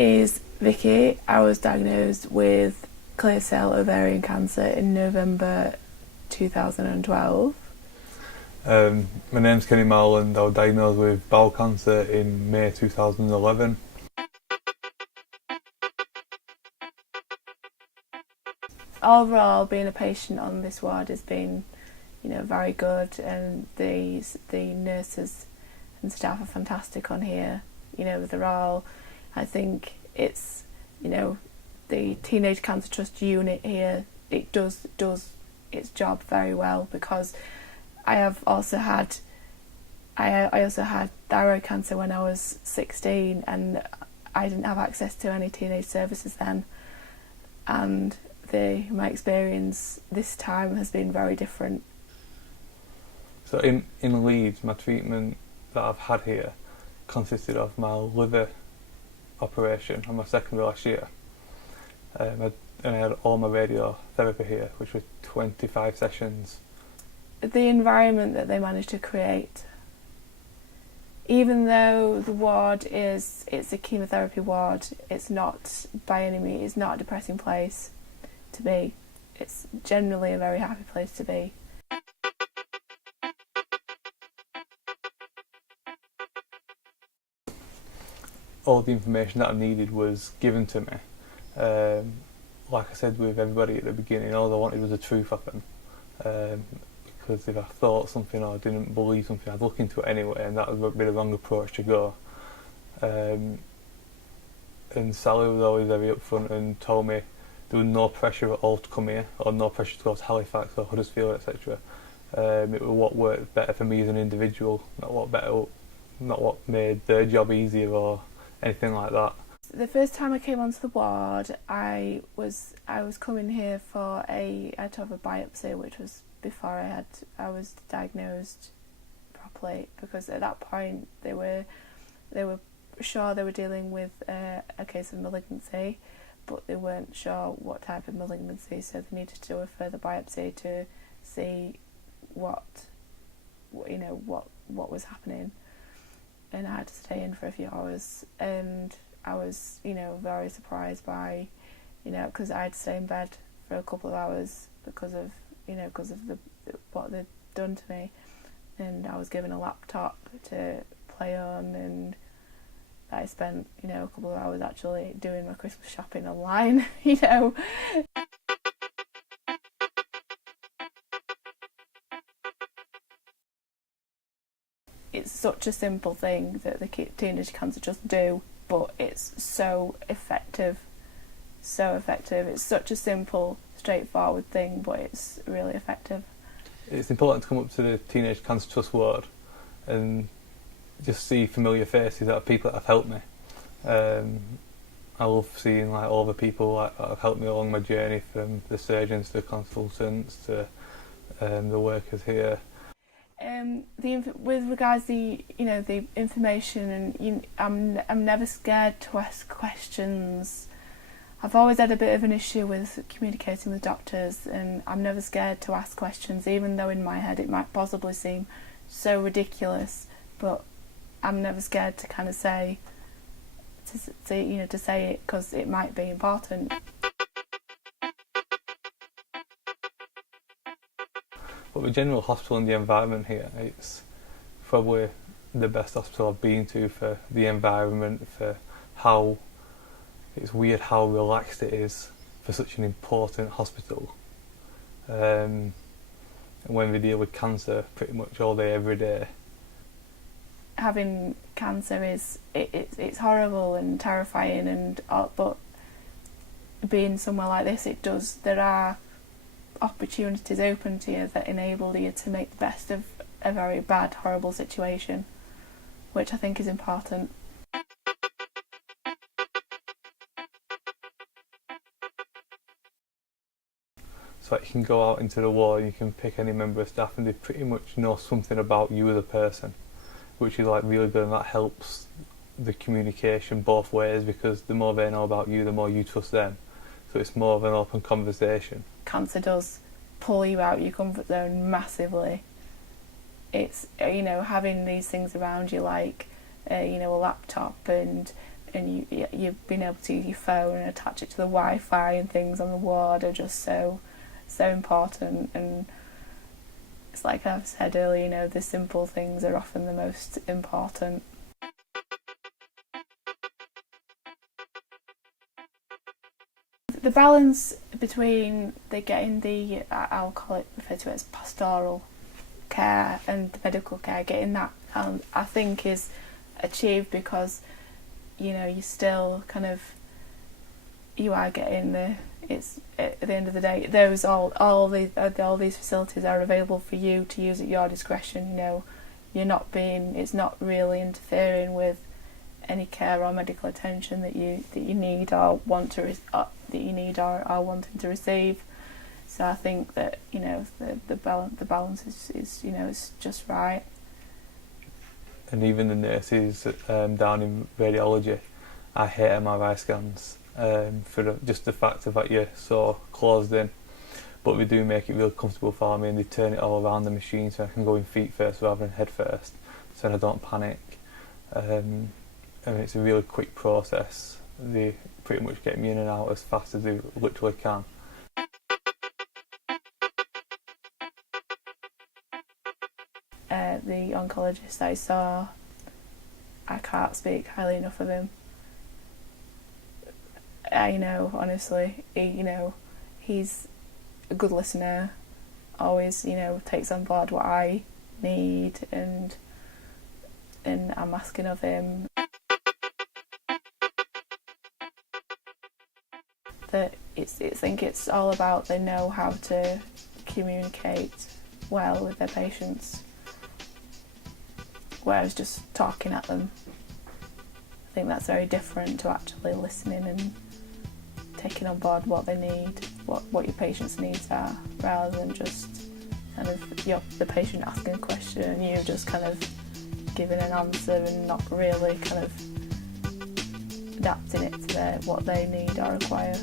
is Vicky. I was diagnosed with clear cell ovarian cancer in November 2012. My name's Kenny Marland. I was diagnosed with bowel cancer in May 2011. Overall, being a patient on this ward has been, very good, and the nurses and staff are fantastic on here. They're all, I think it's, the Teenage Cancer Trust unit here, it does its job very well, because I also had thyroid cancer when I was 16, and I didn't have access to any teenage services then, and my experience this time has been very different. So in Leeds, my treatment that I've had here consisted of my liver operation on my second last year. And I had all my radiotherapy here, which was 25 sessions. The environment that they managed to create, even though the ward it's a chemotherapy ward, it's not by any means, it's not a depressing place to be. It's generally a very happy place to be. All the information that I needed was given to me. Like I said with everybody at the beginning, all I wanted was the truth of them. Because if I thought something or didn't believe something, I'd look into it anyway, and that would be the wrong approach to go. And Sally was always very upfront and told me there was no pressure at all to come here, or no pressure to go to Halifax or Huddersfield, etc. It was what worked better for me as an individual, not what made their job easier or anything like that. The first time I came onto the ward, I was coming here for I had to have a biopsy, which was before I was diagnosed properly, because at that point they were sure they were dealing with a case of malignancy, but they weren't sure what type of malignancy, so they needed to do a further biopsy to see what was happening. And I had to stay in for a few hours, and I was, very surprised by, because I had to stay in bed for a couple of hours because of what they'd done to me, and I was given a laptop to play on, and I spent, a couple of hours actually doing my Christmas shopping online, It's such a simple thing that the Teenage Cancer Trust do, but it's so effective. It's such a simple, straightforward thing, but it's really effective. It's important to come up to the Teenage Cancer Trust ward and just see familiar faces that are people that have helped me. I love seeing all the people that have helped me along my journey, from the surgeons to the consultants to the workers here. With regards to the information, and I'm never scared to ask questions. I've always had a bit of an issue with communicating with doctors, and I'm never scared to ask questions, even though in my head it might possibly seem so ridiculous. But I'm never scared to kind of say it, because it might be important. But the general hospital and the environment here, it's probably the best hospital I've been to for the environment, for how it's weird how relaxed it is for such an important hospital. And when we deal with cancer pretty much all day, every day. Having cancer it's horrible and terrifying, but being somewhere like this, there are opportunities open to you that enable you to make the best of a very bad, horrible situation, which I think is important. So you can go out into the ward and you can pick any member of staff, and they pretty much know something about you as a person, which is really good, and that helps the communication both ways, because the more they know about you, the more you trust them. So it's more of an open conversation. Cancer does pull you out of your comfort zone massively. It's having these things around you, like a laptop and you've been able to use your phone and attach it to the Wi-Fi and things on the ward are just so important. And it's like I've said earlier, you know, the simple things are often the most important. The balance between getting the I'll call it, refer to it as pastoral care and the medical care, getting that I think is achieved because, you know, you still kind of, you are getting it's at the end of the day, those all these facilities are available for you to use at your discretion. You know, it's not really interfering with any care or medical attention that you need or want to or are wanting to receive. So I think that, you know, the balance is you know, is just right. And even the nurses down in radiology, I hate MRI scans for just the fact of that you're so closed in. But they do make it really comfortable for me, and they turn it all around the machine so I can go in feet first rather than head first, so I don't panic. And it's a really quick process. They pretty much get me in and out as fast as they literally can. The oncologist I saw, I can't speak highly enough of him. You know, honestly, he's a good listener, always, you know, takes on board what I need and I'm asking of him. That I think it's all about they know how to communicate well with their patients, whereas just talking at them. I think that's very different to actually listening and taking on board what they need, what your patient's needs are, rather than just kind of the patient asking a question and you just kind of giving an answer and not really kind of adapting it to what they need or require.